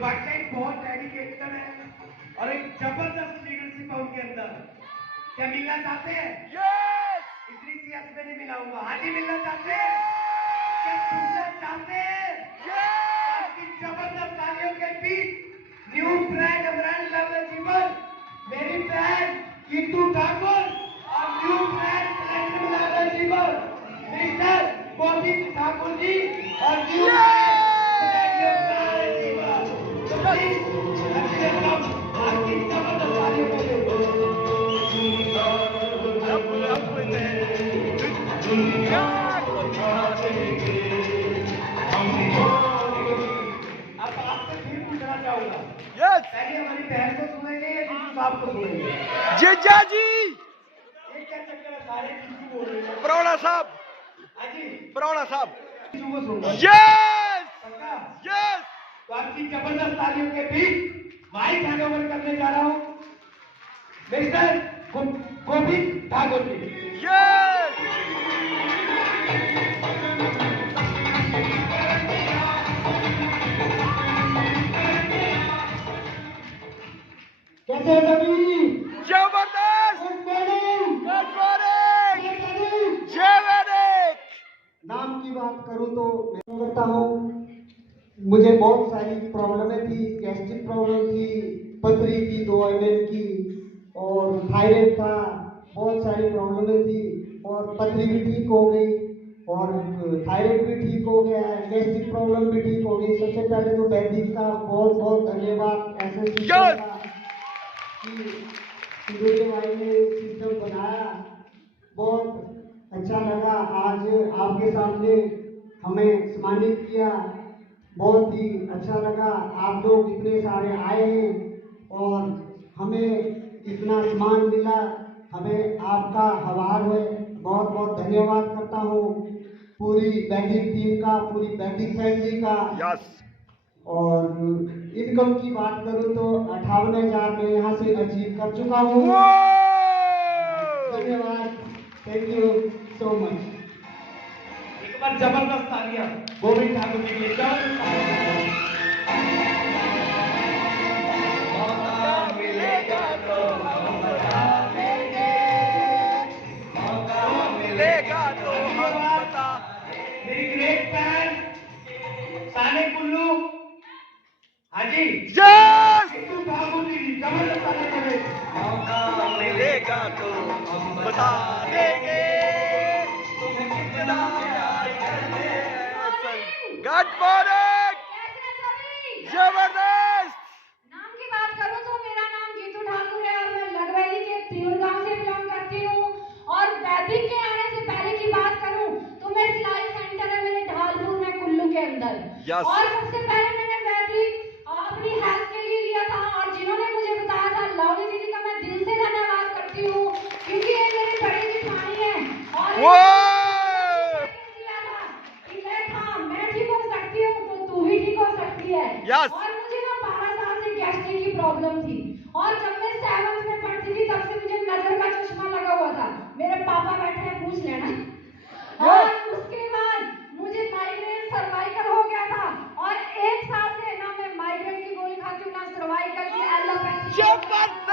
वाकई बहुत डेडिकेटेड है और एक जबरदस्त लीडरशिप है उनके अंदर। क्या मिलना चाहते हैं? इतनी सीएस में नहीं मिलाऊंगा। हाँ जी, मिलना चाहते हैं? क्या सुनना चाहते हैं? आपकी जबरदस्त तालियों के बीच न्यू ब्रांड जीवन मेरी बहन गीतू ठाकुर और न्यू ब्रांड जीवन मिस्टर बॉबी ठाकुर जी और न्यू पहले हमारी बहन को सुनेंगे या जीतू साहब को सुनेंगे? जीजा जी, ये क्या चक्कर है? सारे जीतू बोल रहे हैं। प्रोड़ा साहब, हाँ जी, प्रोड़ा साहब। जीतू को सुनना। यस पक्का? यस। तो आपकी जबरदस्त तालियों के बीच माइक हैंडओवर करने जा रहा हूँ mister Bobby Thakur ji. Yes. कैसे सभी? जबरदस्त। Good morning. Good morning. जय वैदिक। नाम की बात करूं तो मैं करता हूँ, मुझे बहुत सारी प्रॉब्लमें थी। गैस्ट्रिक प्रॉब्लम थी, पथरी थी 2 mm की, और थायराइड था। बहुत सारी प्रॉब्लमें थी और पथरी भी ठीक हो गई और थायराइड भी ठीक हो गया है, गैस्ट्रिक प्रॉब्लम भी ठीक हो गई। सबसे पहले तो वैदिक का बहुत बहुत धन्यवाद ऐसे सिस्टम का कि भाई ने सिस्टम बनाया। बहुत अच्छा लगा आज आपके सामने हमें सम्मानित किया। बहुत ही अच्छा लगा, आप लोग इतने सारे आए हैं और हमें इतना सम्मान मिला। हमें आपका आभार है, बहुत बहुत धन्यवाद करता हूँ पूरी वैदिक टीम का, पूरी वैदिक फैमिली का। यस। और इनकम की बात करूँ तो 58,000 में यहाँ से अचीव कर चुका हूँ। धन्यवाद, थैंक यू सो मच। एक बार जबरदस्त तालियां गोविंद ठाकुर जी के लिए। मिलेगा तो हम बता देंगे, मौका मिलेगा तो हम बता। मेरी ग्रेट फैन साने कुल्लू, हाँ जी, यस। गीतू ठाकुर जी जबरदस्त तालियां करें। मौका मिलेगा तो हम बता देंगे, तुम कितना प्यार करते हैं। Good morning. जबरदस्त। नाम की बात करूं तो मेरा नाम गीतू ठाकुर है और मैं लगवैली के त्रियुर गांव से बिलोंग करती हूं। और वैदिक के आने से पहले की बात करूं तो मैं सिलाई सेंटर है मेरे ढालपुर में कुल्लू के अंदर। Yes. और सबसे पहले मैंने वैदिक अपनी हेल्थ के लिए लिया था और जिन्होंने मुझे बताया था लवली दीदी का मैं दिल से धन्यवाद करती हूँ क्योंकि ये मेरी बड़ी जिठानी है। और मैं ठीक हो सकती हूँ तो तू भी ठीक हो सकती है। Yes. और मुझे ना 12 साल से गैस्ट्रिक की प्रॉब्लम थी और जब मैं 7th में पढ़ती थी तब से मुझे नजर का चश्मा लगा हुआ था। मेरे पापा बैठे हैं, पूछ लेना। और उसके बाद मुझे माइग्रेन सर्वाइकल हो गया था और 1 साल से ना मैं माइग्रेन की गोली खाती हूँ ना सर्वाइकल की एलोपैथी। जबरदस्त।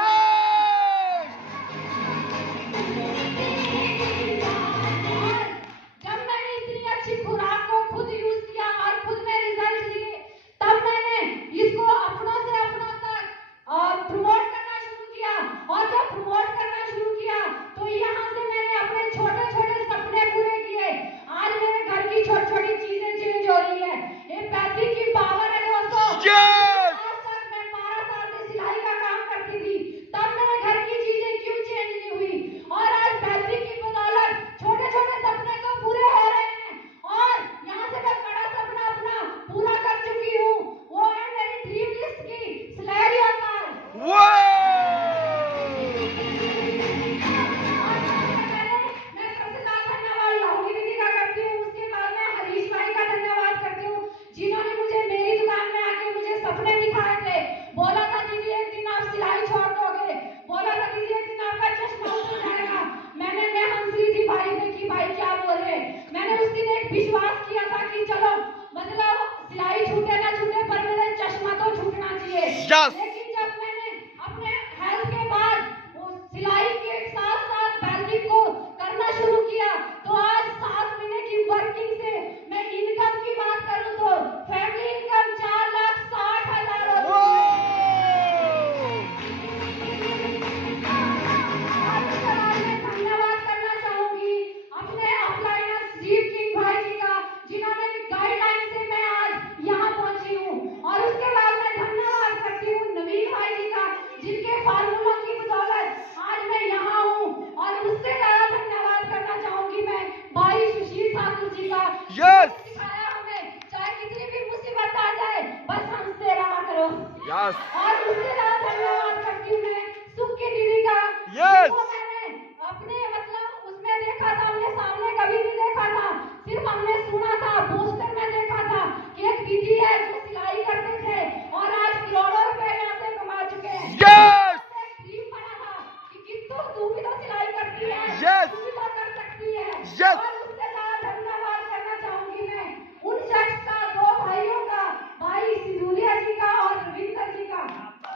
Yes. और उससे ज्यादा धन्यवाद करती हूँ मैं सुक्की दीदी का। Yes. वो मैंने अपने मतलब उसमें देखा था, हमने सामने कभी नहीं देखा था, सिर्फ हमने सुना था, पोस्टर में देखा था कि एक दीदी है जो सिलाई करते थे और आज करोड़ों रुपए यहाँ से कमा चुके हैं। Yes. ड्रीम बना था कि कित्तू तू भी तो सिलाई करती है, Yes. तू भी तो कर सकती है। Yes. और उससे ज्यादा धन्यवाद करना चाहूंगी मैं उन शख्स का, दो भाइयों का, भाई सिंदूरिया जी का और रविंदर जी का।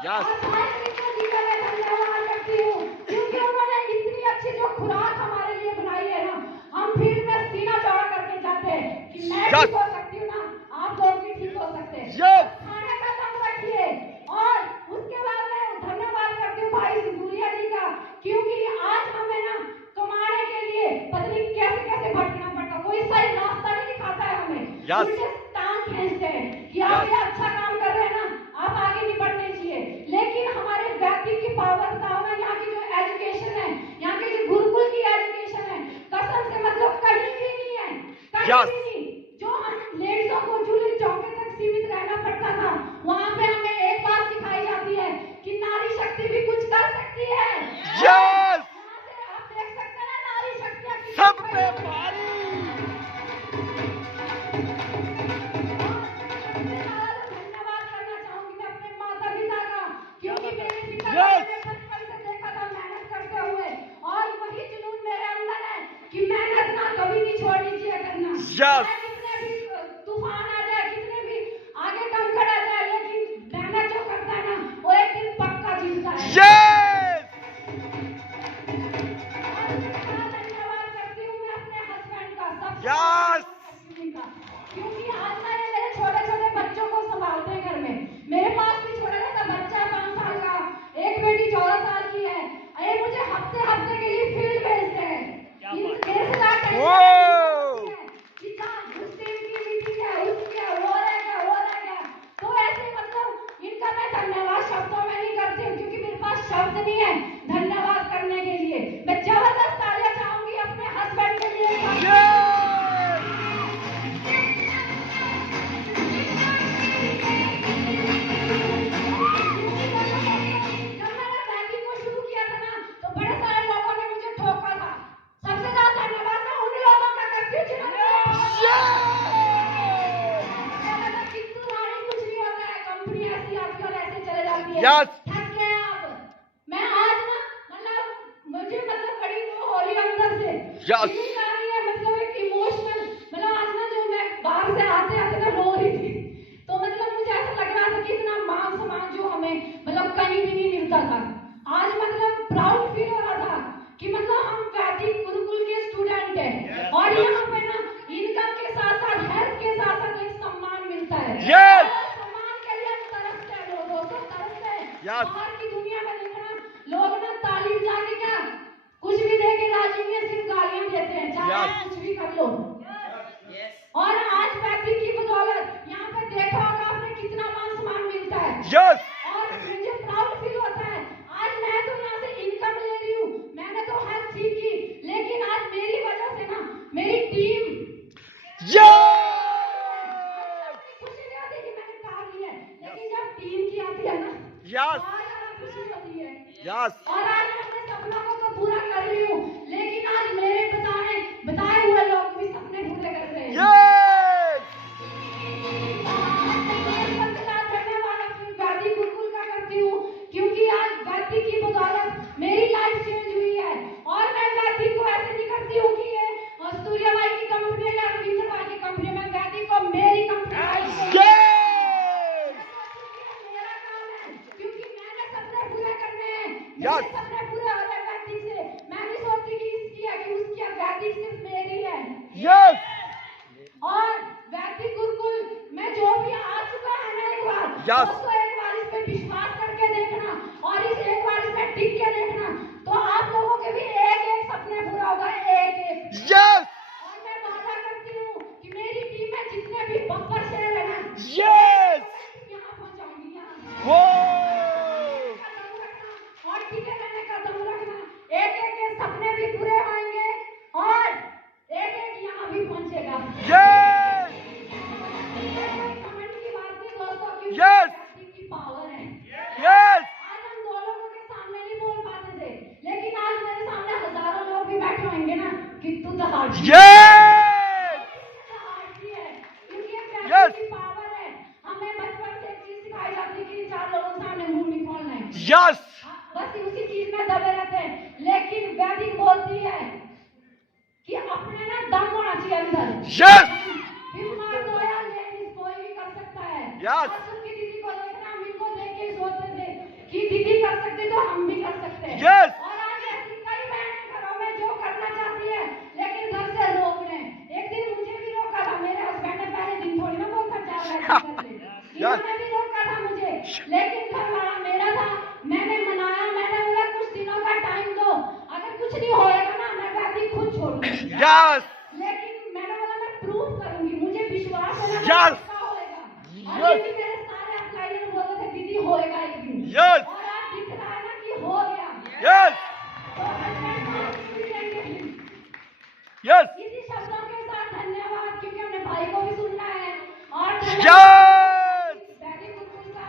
Yes. और भाई रविंदर जी का मैं धन्यवाद करती हूँ क्योंकि उन्होंने इतनी अच्छी जो खुराक हमारे लिए बनाई है ना, हम फील्ड में सीना चौड़ा करके जाते हैं कि मैं Yes. ठीक हो सकती हूँ ना, आप लोग भी ठीक हो सकते हैं। Yes. खाने का दम रखिए। और उसके बाद मैं धन्यवाद करती हूँ भाई सिंदूरिया जी का क्योंकि आज हमें ना कमाने के लिए पता नहीं कैसे कैसे भटकना पड़ता, कोई सही रास्ता नहीं दिखाता है हमें। Yes. उल्टे टांग खींचते हैं कि आप ये अच्छा काम कर रहे हैं ना, आप आगे नहीं बढ़ने चाहिए। लेकिन हमारे वैदिक की पावर बताओ ना, यहाँ की जो एजुकेशन है, यहाँ की जो गुरुकुल की एजुकेशन है, कसम से मतलब कहीं भी नहीं है, कहीं Yes. भी नहीं। जो हम लेडीजों को चूल्हे चौके तक सीमित रहना पड़ता था, वहाँ पे हमें एक बात सिखाई जाती है कि नारी शक्ति भी कुछ कर सकती है। Yes. यहाँ से आप देख सकते हैं ना नारी शक्तियाँ कितनी सब पे बड़ी हैं। भारी। धन्यवाद करना चाहूंगी मैं अपने माता पिता का क्योंकि मेरे पिता ने Yes. मुझे बचपन से देखा था मेहनत करते हुए और वही जुनून मेरे अंदर है कि मेहनत ना कभी नहीं छोड़नी चाहिए करना। Yes. चाहे कितने भी तूफान आ जाए, कितने भी आगे कंकड़ आ जाए, लेकिन मेहनत जो करता है ना वो एक दिन पक्का जीतता है। Yes. और उसके बाद धन्यवाद करती हूँ मैं अपने हस्बैंड का, सबसे Yes. का। क्योंकि आज ना ये मेरे छोटे छोटे बच्चों को संभालते हैं घर में। मेरे पास भी छोटा सा बच्चा है 5 साल का, एक बेटी 14 साल की है। ये मुझे हफ्ते हफ्ते के लिए फील्ड भेजते हैं। Wow. कि जा, उस टीम की मीटिंग है, उसकी है, वो रह गया, वो रह गया। तो ऐसे मतलब इनका मैं धन्यवाद शब्दों में नहीं करती हूँ क्योंकि मेरे पास शब्द नहीं है धन्यवाद करने के लिए। मैं जबरदस्त तालियां चाहूंगी अपने हस्बैंड के लिए। Yes. जब मैंने बैंकिंग को शुरू किया था ना तो बड़े सारे लोगों ने मुझे ठोका था। सबसे ज्यादा धन्यवाद मैं उन लोगों का करती हूँ जिन्होंने कितनी सारी कुछ नहीं होता है, कंपनी ऐसी आती है और ऐसे चले जाती है। Yes. थक गए आप। मैं आज ना मतलब मुझे मतलब बड़ी वो हो रही है अंदर से। Yes. फीलिंग आ रही है मतलब एक इमोशनल, मतलब आज ना जो मैं बाहर से आते आते ना रो रही थी। तो मतलब मुझे ऐसा लग रहा था कि इतना मान सम्मान जो हमें मतलब कहीं भी नहीं मिलता था, आज मतलब प्राउड फील हो रहा था कि मतलब हम वैदिक गुरुकुल के स्टूडेंट हैं और यहाँ पे ना इनकम के साथ साथ हेल्थ के साथ साथ एक सम्मान मिलता है। Yes. और सम्मान के लिए हम तरसते हैं, लोगों को तरसते हैं। Yes. बाहर की दुनिया में देखना लोग ना तालीम जाके क्या कुछ भी दे के राजी नहीं है, सिर्फ गालियां देते हैं, चाहे Yes. कुछ भी कर लो। और आज वैदिक की बदौलत यहाँ पे देखा होगा आपने कितना मान सम्मान मिलता है। Yes. और मुझे प्राउड फील होता है आज मैं तो यहाँ से इनकम ले रही हूँ, मैंने तो हर चीज की, लेकिन आज मेरी वजह से ना मेरी टीम Yes. खुशी नहीं होती कि मैंने कार ली है, लेकिन जब टीम की आती है ना Yes. आज ज्यादा खुशी होती है। Yes. और आज मैं अपने सपनों को तो पूरा कर रही हूँ, लेकिन आज मेरे बताए हुए लोग भी सपने पूरे कर रहे हैं। Yes. सबसे ज्यादा धन्यवाद अपनी वैदिक गुरुकुल का करती हूँ क्योंकि आज वैदिक की बदौलत मेरी लाइफ चेंज हुई है। और मैं वैदिक को ऐसे नहीं करती हूँ कि ये सूर्या भाई की कंपनी है या रविंद्र भाई की कंपनी है, मैं वैदिक को मेरी कंपनी Yes. मेरा काम है क्योंकि मैंने सपने पूरे करने हैं। Yes. मेरे सपने पूरे हो रहे हैं वैदिक से। मैं नहीं सोचती कि इसकी है कि उसकी है, वैदिक सिर्फ मेरी है। Yes. और वैदिक गुरुकुल में जो भी आ चुका है ना एक बार, Yes. दोस्तों एक बार इस पे विश्वास करके देखना और इस एक बार इस पे टिक के देखना तो आप लोगों के भी एक सपने पूरा होगा, एक। Yes. और मैं वादा करती हूँ कि मेरी टीम में जितने भी बब्बर शेर है ना, Yes. यहाँ पहुँचाऊंगी यहाँ। Whoa. और टिके रहने का दम रखना, एक के सपने भी पूरे होंगे और एक यहाँ भी पहुँचेगा। Yes. कमेंट की बात नहीं दोस्तों, क्योंकि Yes. The heart. Yes! क्योंकि ये Yes! पैसे की पावर है। हमें बचपन से एक चीज सिखाई जाती है कि 4 लोगों के सामने मुंह नहीं खोलना है। Yes! बस उसी चीज में दबे रहते हैं। लेकिन वैदिक बोलती है कि अपने ना दम होना चाहिए अंदर। Yes! बीमार तो यार लेडीज कोई भी कर सकता है। Yes! और सुखी दीदी को देखना, हम इनको देख के सोचते थे कि दीदी कर सकती तो हम भी कर सकते हैं। Yes! और आज ऐसी कई बहनें घरों में जो करना चाहती है लेकिन घर से रोक रहे हैं। एक दिन मुझे भी रोका था मेरे हस्बैंड ने, पहले दिन थोड़ी ना बोलता जा रहा है। इन्होंने भी रोका था मुझे, लेकिन घर वाला मेरा था। मैंने मनाया, मैंने बोला कुछ दिनों का टाइम दो, अगर कुछ नहीं होएगा ना मैं वैदिक खुद छोड़ दूंगी। Yes! लेकिन मैंने बोला मैं प्रूफ करूंगी, मुझे विश्वास है ना Yes! पक्का होएगा। Yes! और ये भी मेरे सारे अप्लाइयर बोल रहे थे दीदी होएगा एक दिन। Yes! और आज दिख रहा है ना कि हो गया। Yes! तो हस्बैंड को मिलेंगे। Yes! इसी शब्दों के साथ धन्यवाद, क्योंकि हमने भाई को भी सुनना है। और Yes! वैदिक गुरुकुल का,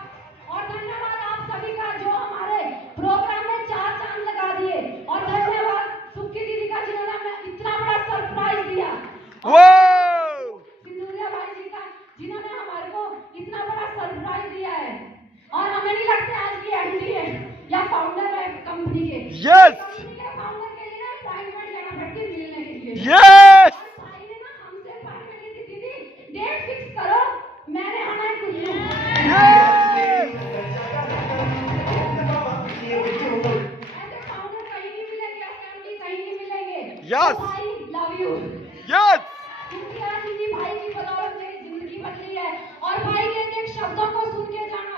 और धन्यवाद आप सभी का जो हमारे प्रोग्राम में 4 चांद लगा दिए। और धन्यवाद सुक्की दीदी का जिन्होंने हमें इतना बड़ा सरप्राइज दिया। Wow! सिंदूरिया भाई जी का जिन्होंने हमारे को इतना बड़ा सरप्राइज दिया है। और हमें नहीं लगता आज की एमडी है या फाउंडर है कंपनी के। Yes! कंपनी के फाउंडर के लिए ना अपॉइंटमेंट लेना पड़ती है मिलने के लिए। Yes! और भाई ने ना हमसे अपॉइंटमेंट ली थी, दीदी डेट फिक्स करो, मैंने आना है कुछ दिन। Yes! ऐसे फाउंडर कहीं नहीं मिलेंगे, ऐसे एमडी कहीं नहीं मिलेंगे। Yes! तो भाई लव यू। Yes! क्योंकि आज इसी भाई की बदौलत मेरी जिंदगी बदली है। और भाई के एक-एक शब्दों को सुन के जाना,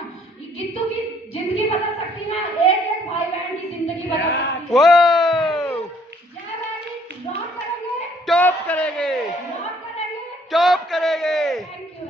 गिट्टू की जिंदगी बदल सकती है, एक-एक भाई बहन की जिंदगी बदल सकती है। Wow! जय वैदिक, रॉक करेंगे, टॉप करेंगे! रॉक करेंगे। टॉप करेंगे! Thank you.